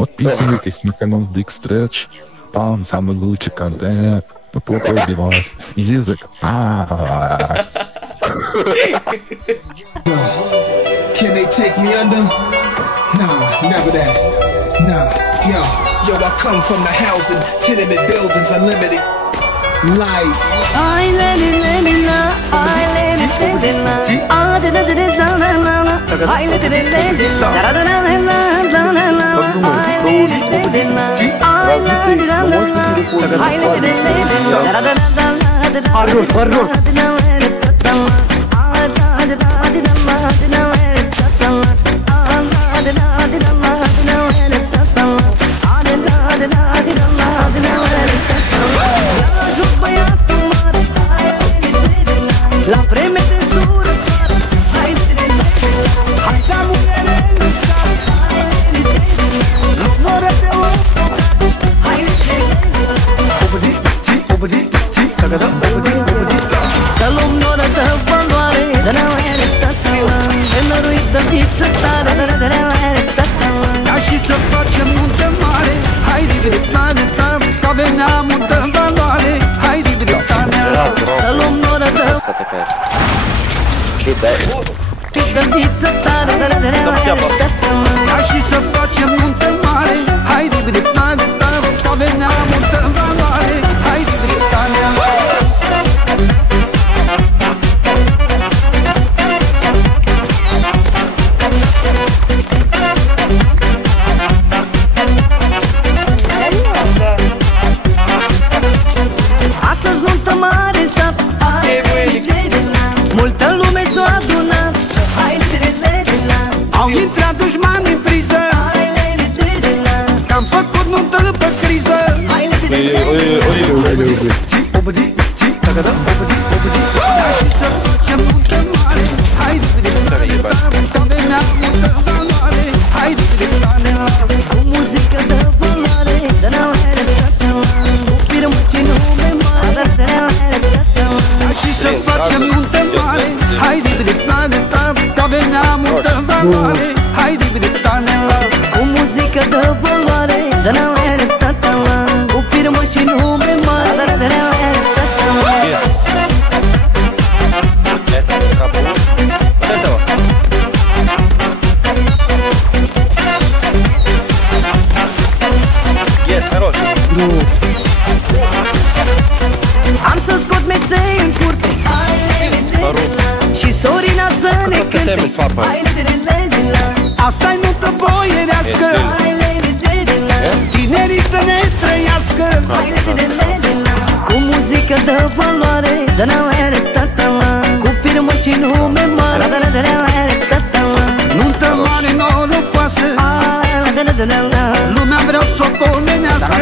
Подписывайтесь на канал Dick Stretch. Там самый лучший контент. Попробуй убивать. Язык. Can they take me under? Nah, never that. Nah, yo, I come from the housing, tenement buildings, unlimited life. I let it la, I let it la, I let it la la la, I let it la, da da da la la la la, I let it la, I let it la la, I let it la, da da da la la. Arroz. La premedesura, hai da mulherenza, l'amore dell'uomo, hai obedi, tagada, obedi. Salom nora da valoare, da na era tatala, e la ruita pizza tare, da na era tatala. Lasci să facem munte mare, hai diversitare ta, ca veneam munte valoare, hai diversitare. Salom nora da pizza tare, da na era tatala. Lasci să facem munte mare, hai diversitare ta, ca veneam munte valoare, hai diversitare. Astăzi nuntă mare s-a multă lume s-a adunat. Au intrat dușmani în priză, că-am făcut nuntă pe criză. Obedi, tagada, obedi. Lasci să facem munte mare, hai diversitare ta, ca veneam munte valoare, hai diversitare. Cu muzică de valoare, da na era tatala, cu firmă și nume mare, da na era tatala. Lasci să facem munte mare, hai diversitare ta, ca veneam munte valoare, hai diversitare. Cu muzică de valoare, da na era tatala, cu firmă și nume mare, da na era tatala. Am să scot mesei în curte și Sorina să ne cânte. Asta-i nuntă boierească, tinerii să ne trăiască. Cu muzică de valoare, da na era tatala, cu firmă și nume mare, da na era tatala. Nuntă mare norocoasă, lumea vreau să o pomenească.